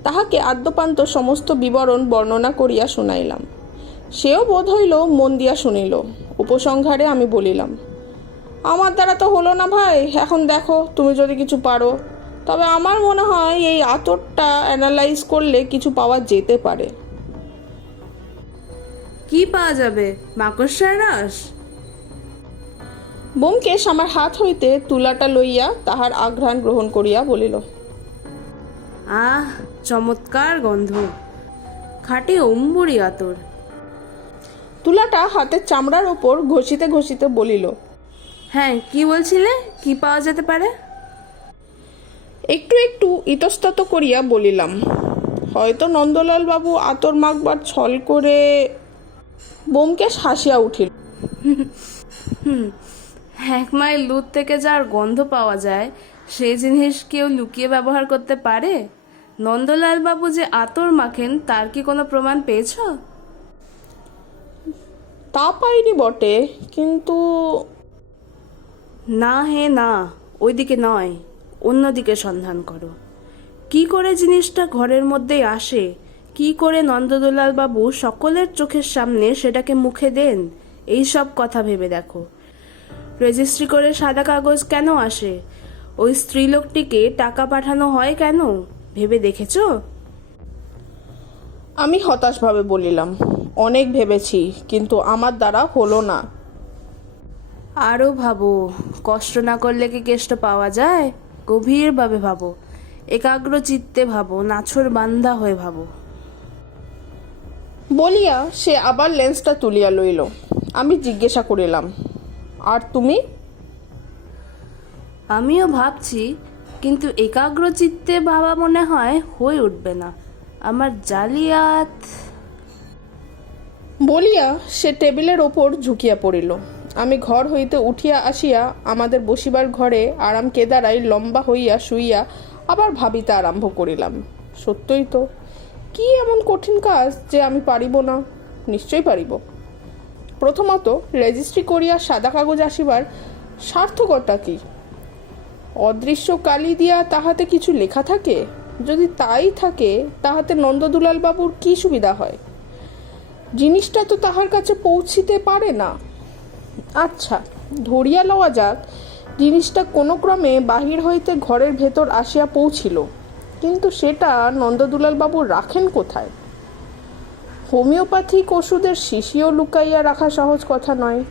তাহাকে আদ্যপান্ত সমস্ত বিবরণ বর্ণনা করিয়া শুনাইলাম। সেও বোধ হইল মন দিয়া শুনিল। উপসংহারে আমি বলিলাম, আমার দ্বারা তো হলো না ভাই, এখন দেখো তুমি যদি কিছু পারো। তবে আমার মনে হয় এই আতরটা অ্যানালাইজ করলে কিছু পাওয়া যেতে পারে। কি পাওয়া যাবে? মাকড়সার রস? ব্যোমকেশ আমার হাত হইতে তুলাটা লইয়া তাহার আঘ্রাণ গ্রহণ করিয়া বলিল, আহ, চমৎকার গন্ধ, খাঁটি অম্বুরি আতর। তুলাটা হাতের চামড়ার ওপর ঘষিতে ঘষিতে বলিল, হ্যাঁ, কি বলছিলে? কি পাওয়া যেতে পারে? একটু একটু ইতস্তত করিয়া বলিলাম, হয়তো নন্দলাল বাবু আতর মাখবার ছল করে। ব্যোমকেশ হাসিয়া উঠিল। 1 মাইল দূর থেকে যার গন্ধ পাওয়া যায়, সেই জিনিস কেউ লুকিয়ে ব্যবহার করতে পারে? নন্দলাল বাবু যে আতর মাখেন, তার কি কোনো প্রমাণ পেয়েছ? তা পাইনি বটে, কিন্তু না হে না, ওইদিকে নয়, অন্যদিকে সন্ধান করো। কি করে জিনিসটা ঘরের মধ্যেই আসে? কি করে নন্দদুলাল বাবু সকলের চোখের সামনে সেটাকে মুখে দেন? এই সব কথা ভেবে দেখো। রেজিস্ট্রি করে সাদা কাগজ কেন আসে? ওই স্ত্রীলোকটিকে টাকা পাঠানো হয় কেন? ভেবে দেখেছ? আমি হতাশভাবে বলিলাম, অনেক ভেবেছি, কিন্তু আমার দ্বারা হলো না। আরও ভাবো, কষ্ট না করলে কি কেষ্ট পাওয়া যায়? গভীরভাবে ভাবো, একাগ্র চিত্তে ভাবো, নাছর বান্ধা হয়ে ভাবো। বলিয়া সে আবার লেন্সটা তুলিয়া লইল। আমি জিজ্ঞাসা করিলাম, আর তুমি? আমিও ভাবছি, কিন্তু একাগ্র চিত্তে ভাবা মনে হয় হয়ে উঠবে না। আমার জালিয়াত। বলিয়া সে টেবিলের ওপর ঝুঁকিয়া পড়িল। আমি ঘর হইতে উঠিয়া আসিয়া আমাদের বসিবার ঘরে আরাম কেদারায় লম্বা হইয়া শুইয়া আবার ভাবিতে আরম্ভ করিলাম। সত্যই তো, কি এমন কঠিন কাজ যে আমি পারিব না? নিশ্চয়ই পারিব। প্রথমত, রেজিস্ট্রি করিয়া সাদা কাগজ আসিবার সার্থকতা কি? অদৃশ্য কালি দিয়া তাহাতে কিছু লেখা থাকে? যদি তাই থাকে, তাহাতে নন্দদুলাল বাবুর কি সুবিধা হয়? জিনিসটা তো তাহার কাছে পৌঁছিতে পারে না। আচ্ছা, ধরিয়া লওয়া যাক জিনিসটা কোনো ক্রমে বাহির হইতে ঘরের ভেতর আসিয়া পৌঁছিল, কিন্তু সেটা নন্দদুলাল বাবু রাখেন কোথায়? হোমিওপ্যাথিক ওষুধের শিশিও লুকাইয়া রাখা সহজ কথা নয়।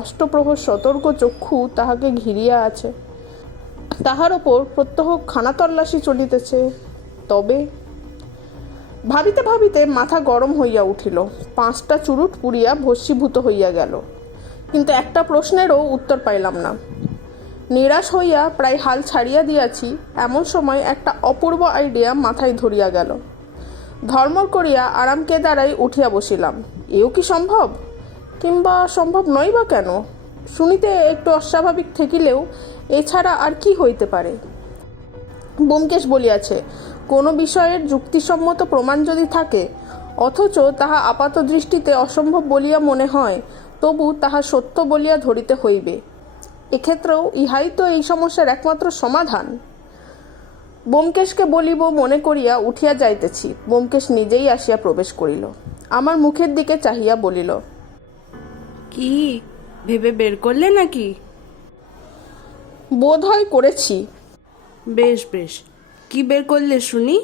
অষ্টপ্রহর সতর্ক চক্ষু তাহাকে ঘিরিয়া আছে, তাহার ওপর প্রত্যহ খানা তল্লাশি চলিতেছে। তবে ভাবিতে ভাবিতে মাথা গরম হইয়া উঠিল, 5টা চুরুট পুড়িয়া ভস্মীভূত হইয়া গেল, কিন্তু একটা প্রশ্নেরও উত্তর পাইলাম না। নিরাশ হইয়া প্রায় হাল ছাড়িয়া দিয়াছি, এমন সময় একটা অপূর্ব আইডিয়া মাথায় ধরিয়া গেল। ধর্মর করিয়া আরামকে দাঁড়াই উঠিয়া বসিলাম। এও কি সম্ভব? কিংবা সম্ভব নয় বা কেন? শুনিতে একটু অস্বাভাবিক ঠেকিলেও এছাড়া আর কি হইতে পারে? ব্যোমকেশ বলিয়াছে, কোনো বিষয়ের যুক্তিসম্মত প্রমাণ যদি থাকে, অথচ তাহা আপাত দৃষ্টিতে অসম্ভব বলিয়া মনে হয়, তবু তাহা সত্য বলিয়া ধরিতে হইবে। এক্ষেত্রেও ইহাই তো এই সমস্যার একমাত্র সমাধান। ব্যোমকেশকে বলিব মনে করিয়া উঠিয়া যাইতেছি, ব্যোমকেশ নিজেই আসিয়া প্রবেশ করিল। আমার মুখের দিকে চাহিয়া বলিল, কি ভেবে বের করলে নাকি? বোধ হয় করেছি। বেশ বেশ, কি বের করলে শুনি?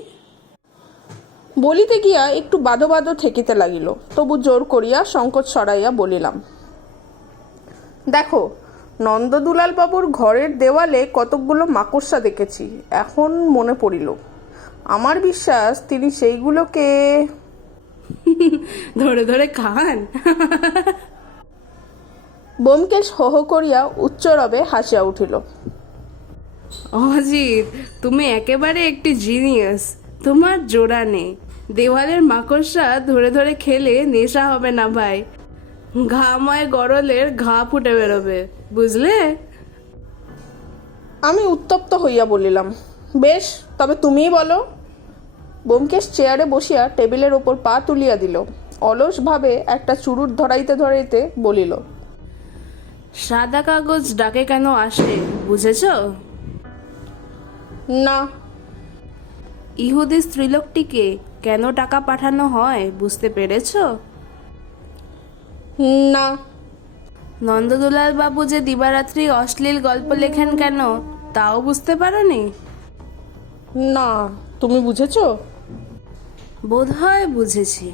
বলিতে গিয়া একটু বাদো বাদো ঠেকিতে লাগিল, তবু জোর করিয়া সংকোচ সরাইয়া বলিলাম, দেখো, নন্দদুলাল বাবুর ঘরের দেওয়ালে কতকগুলো মাকড়সা দেখেছি, এখন মনে পড়িল। আমার বিশ্বাস তিনি সেইগুলোকে ধরে ধরে খান। ব্যোমকেশ হো হো করিয়া উচ্চরবে হাসিয়া উঠিল। অজিত, তুমি একেবারে একটি জিনিয়াস, তোমার জোড়া নেই। দেওয়ালের মাকড়সা ধরে ধরে খেলে নেশা হবে না ভাই, ঘাময় গরলের ঘা ফুটে বেরোবে, বুঝলে? আমি উত্তপ্ত হইয়া বলিলাম, বেশ, তবে তুমিই বলো। ব্যোমকেশ চেয়ারে বসিয়া টেবিলের ওপর পা তুলিয়া দিল, অলসভাবে একটা চুরুট ধরাইতে ধরাইতে বলিল, সাদা কাগজ ডাকে কেন আসে বুঝেছ? না। ইহুদি স্ত্রীলোকটিকে কেন টাকা পাঠানো হয় বুঝতে পেরেছ? না। নন্দদুলাল বাবু যে দিবারাত্রি অশ্লীল গল্প লেখেন কেন তাও বুঝতে পারোনি? না। তুমি বুঝেছ? বোধহয় বুঝেছি।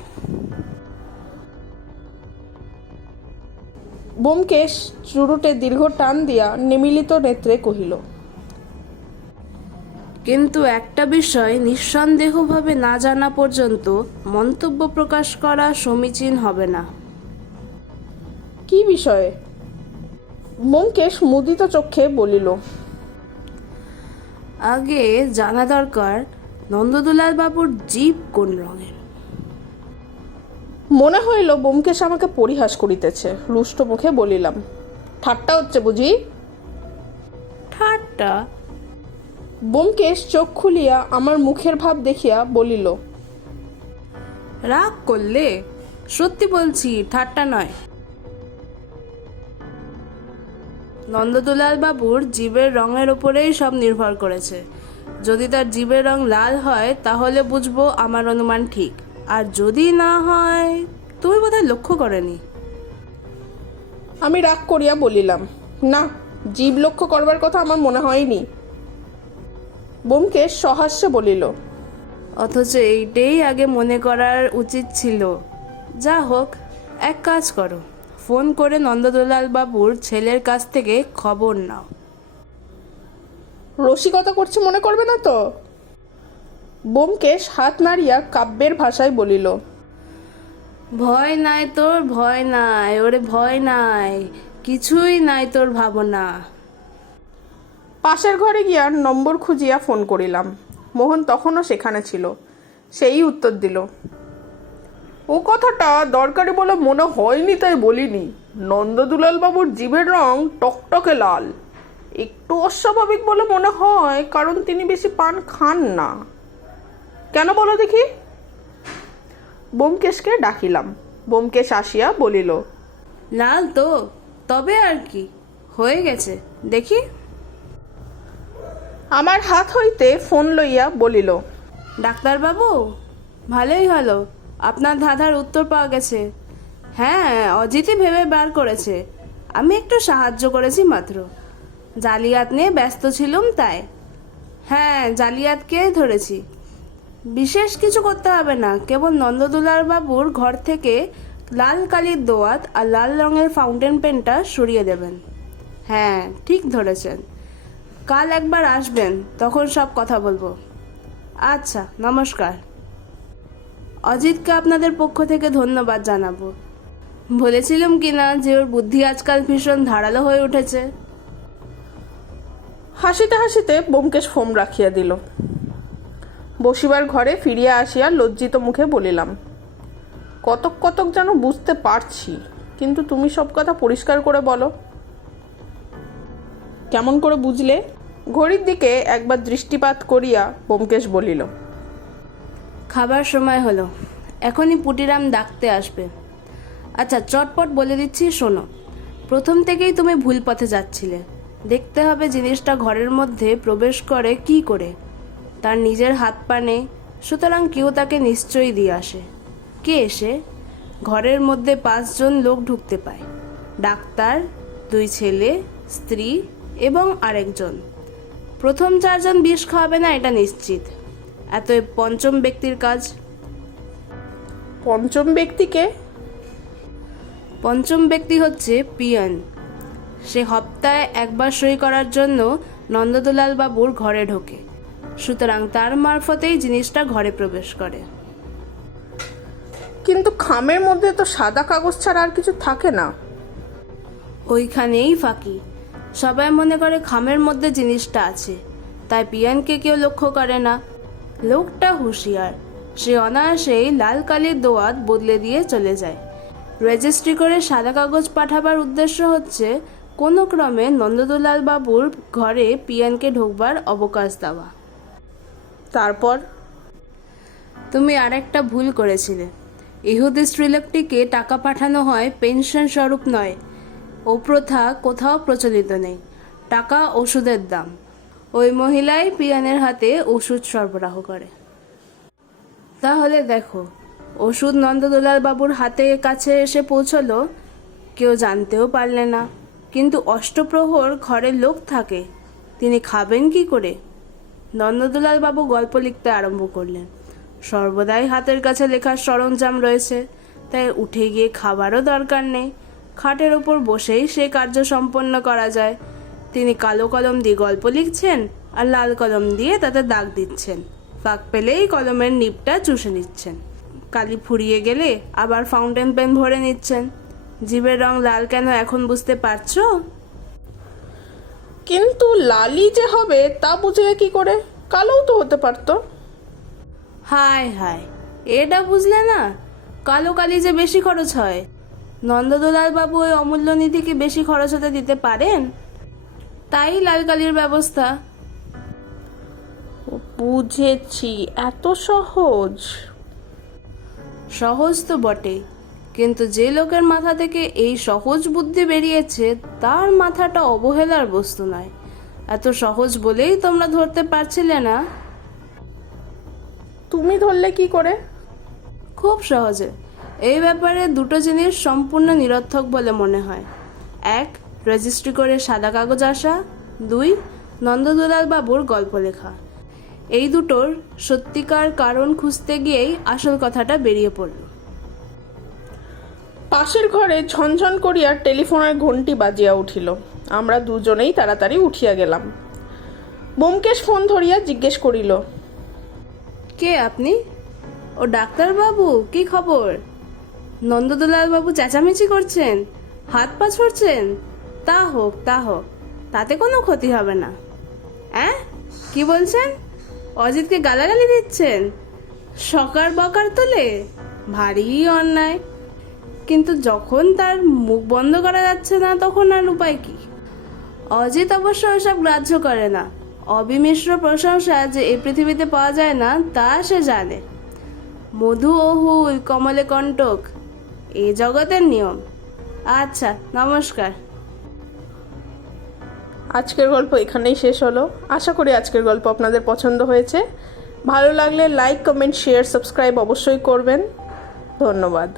ব্যোমকেশ চুরুটে দীর্ঘ টান দিয়া নিমিলিত নেত্রে কহিল, কিন্তু একটা বিষয় নিঃসন্দেহভাবে না জানা পর্যন্ত মন্তব্য প্রকাশ করা সমীচীন হবে না। কি বিষয়ে? ব্যোমকেশ মুদিত চক্ষে বলিল, আগে জানা দরকার নন্দদুলাল বাবুর জিভ কোন রঙের। মনে হইল ব্যোমকেশ আমাকে পরিহাস করিতেছে। রুষ্ট মুখে বলিলাম, ঠাট্টা হচ্ছে বুঝি? ঠাট্টা? ব্যোমকেশ চোখ খুলিয়া আমার মুখের ভাব দেখিয়া বলিল, রাগ করলে? সত্যি বলছি, ঠাট্টা নয়। নন্দদুলাল বাবুর জীবের রঙের উপরেই সব নির্ভর করেছে। যদি তার জীবের রং লাল হয় তাহলে বুঝবো আমার অনুমান ঠিক, আর যদি না হয়, তুমি বোধহয় লক্ষ্য করেনি। আমি রাগ করিয়া বলিলাম, না, জীব লক্ষ্য করবার কথা আমার মনে হয়নি। ব্যোমকেশ সহাস্যে বলিল, অথচ এইটাই আগে মনে করার উচিত ছিল। যা হোক, এক কাজ করো, ফোন করে নন্দদুলাল বাবুর ছেলের কাছ থেকে খবর নাও। রসিকতা করছে মনে করবে না তো? ব্যোমকেশ হাত নাড়িয়া কাব্যের ভাষায় বলিল, ভয় নাই তোর, ভয় নাই, ওরে ভয় নাই, কিছুই নাই তোর ভাবনা। পাশের ঘরে গিয়া নম্বর খুঁজিয়া ফোন করিলাম। মোহন তখনও সেখানে ছিল। সেই উত্তর দিল, ও কথাটা দরকারি বলে মনে হয়নি তাই বলিনি। নন্দদুলাল বাবুর জিভের রং টকটকে লাল। একটু অস্বাভাবিক বলে মনে হয়, কারণ তিনি বেশি পান খান না। কেন বলো দেখি? ব্যোমকেশকে ডাকিলাম। ব্যোমকেশ আসিয়া বলিল, লাল তো, তবে আর কি হয়ে গেছে দেখি। আমার হাত হইতে ফোন লইয়া বলিল, ডাক্তারবাবু, ভালোই হলো, আপনার ধাঁধার উত্তর পাওয়া গেছে। হ্যাঁ, অজিতই ভেবে বার করেছে, আমি একটু সাহায্য করেছি মাত্র। জালিয়াত নিয়ে ব্যস্ত ছিলাম তাই। হ্যাঁ, জালিয়াতকে ধরেছি। বিশেষ কিছু করতে হবে না, কেবল নন্দদুলাল বাবুর ঘর থেকে লাল কালির দোয়াত আর লাল রঙের ফাউন্টেন পেনটা সরিয়ে দেবেন। হ্যাঁ, ঠিক ধরেছেন। কাল একবার আসবেন, তখন সব কথা বলবো। আচ্ছা, নমস্কার। অজিতকে আপনাদের পক্ষ থেকে ধন্যবাদ জানাবো। বলেছিলাম কিনা যে ওর বুদ্ধি আজকাল ভীষণ ধারালো হয়ে উঠেছে। হাসিতে হাসিতে ব্যোমকেশ ফোম রাখিয়া দিল। বসিবার ঘরে ফিরিয়া আসিয়া লজ্জিত মুখে বলিলাম, কতক কতক যেন বুঝতে পারছি, কিন্তু তুমি সব কথা পরিষ্কার করে বলো। কেমন করে বুঝলে? ঘড়ির দিকে একবার দৃষ্টিপাত করিয়া ব্যোমকেশ বলিল, খাবার সময় হলো, এখনই পুটিরাম ডাকতে আসবে। আচ্ছা, চটপট বলে দিচ্ছি, শোনো। প্রথম থেকেই তুমি ভুল পথে যাচ্ছিলে। দেখতে হবে জিনিসটা ঘরের মধ্যে প্রবেশ করে কি করে। তার নিজের হাত পা নেই, সুতরাং কেউ তাকে নিশ্চয়ই দিয়ে আসে। কে এসে? ঘরের মধ্যে 5 জন লোক ঢুকতে পায়। ডাক্তার, 2 ছেলে, স্ত্রী এবং আরেকজন। প্রথম 4 জন বিষ খাওয়াবে না, এটা নিশ্চিত। এতই পঞ্চম ব্যক্তির কাজ। পঞ্চম ব্যক্তিকে? পঞ্চম ব্যক্তি হচ্ছে পিয়ন। সে সপ্তাহে একবার সই করার জন্য নন্দদুলাল বাবুর ঘরে ঢোকে, সুতরাং তার মারফতেই জিনিসটা ঘরে প্রবেশ করে। কিন্তু খামের মধ্যে তো সাদা কাগজ ছাড়া আর কিছু থাকে না। ওইখানেই ফাঁকি। সবাই মনে করে খামের মধ্যে জিনিসটা আছে, তাই পিয়নকে কেউ লক্ষ্য করে না। লোকটা হুঁশিয়ার, সে অনায়াসেই লাল কালির দোয়াত বদলে দিয়ে চলে যায়। রেজিস্ট্রি করে সাদা কাগজ পাঠাবার উদ্দেশ্য হচ্ছে কোনো ক্রমে নন্দদুলাল বাবুর ঘরে পিয়নকে ঢোকবার অবকাশ দেওয়া। তারপর? তুমি আরেকটা ভুল করেছিলে। ইহুদি স্ত্রীলোকটিকে টাকা পাঠানো হয় পেনশন স্বরূপ নয়। ও প্রথা কোথাও প্রচলিত নেই। টাকা ওষুধের দাম। ওই মহিলাই পিয়নের হাতে ওষুধ সরবরাহ করে। তাহলে দেখো, ওষুধ নন্দদুলাল বাবুর হাতে কাছে এসে পৌঁছলো, কেউ জানতেও পারলে না। কিন্তু অষ্টপ্রহর ঘরে লোক থাকে, তিনি খাবেন কি করে? নন্দদুলাল বাবু গল্প লিখতে আরম্ভ করলেন। সর্বদাই হাতের কাছে লেখার সরঞ্জাম রয়েছে, তাই উঠে গিয়ে খাবারও দরকার নেই। খাটের ওপর বসেই সে কার্য সম্পন্ন করা যায়। তিনি কালো কলম দিয়ে গল্প লিখছেন আর লাল কলম দিয়ে তাতে দাগ দিচ্ছেন। ফাঁক পেলেই কলমের নিবটা চুষে নিচ্ছেন। কালি ফুরিয়ে গেলে আবার ফাউন্টেন পেন ভরে নিচ্ছেন। জিভের রং লাল কেন এখন বুঝতে পারছো? কিন্তু লালই যে হবে তা বুঝলে কি করে? কালোও তো হতে পারতো। হায় হায়, এটা বুঝলে না? কালো কালি যে বেশি খরচ হয়। নন্দদুলাল বাবু ওই অমূল্য নিধিকে বেশি খরচ হতে দিতে পারেন, তাই লাল কালির ব্যবস্থা। বুঝেছি, এত সহজ? সহজ তো বটেই, কিন্তু যে লোকের মাথা থেকে এই সহজ বুদ্ধি বেরিয়েছে তার মাথাটা অবহেলার বস্তু নয়। এত সহজ বলেই তোমরা ধরতে পারছিলে না। তুমি ধরলে কি করে? খুব সহজে। এই ব্যাপারে 2টো জিনিস সম্পূর্ণ নিরর্থক বলে মনে হয়। 1, রেজিস্ট্রি করে সাদা কাগজ আসা। 2, নন্দদুলাল বাবুর গল্প লেখা। এই দুটোর সত্যিকার কারণ খুঁজতে গিয়েই আসল কথাটা বেরিয়ে পড়ল। পাশের ঘরে ঝনঝন করিয়া টেলিফোনের ঘণ্টি বাজিয়া উঠিল। আমরা দুজনেই তাড়াতাড়ি উঠিয়া গেলাম। ব্যোমকেশ ফোন ধরিয়া জিজ্ঞেস করিল, কে আপনি? ও ডাক্তারবাবু, কি খবর? নন্দদুলাল বাবু চেঁচামেচি করছেন, হাত পা ছড়ছেন। তা হোক, তাতে কোনো ক্ষতি হবে না। কি বলছেন? অজিতকে গালাগালি দিচ্ছেন? সকার বকার তোলে? ভারী অন্যায়। কিন্তু যখন তার মুখ বন্ধ করা যাচ্ছে না, তখন আর উপায় কি? অজিত অবশ্য ওসব গ্রাহ্য করে না। অবিমিশ্র প্রশংসা যে এই পৃথিবীতে পাওয়া যায় না তা সে জানে। মধু ও হুল কমলে কণ্টক, এ জগতের নিয়ম। আচ্ছা, নমস্কার। আজকের গল্প এখানেই শেষ হলো। আশা করি আজকের গল্প আপনাদের পছন্দ হয়েছে। ভালো লাগলে লাইক, কমেন্ট, শেয়ার, সাবস্ক্রাইব অবশ্যই করবেন। ধন্যবাদ।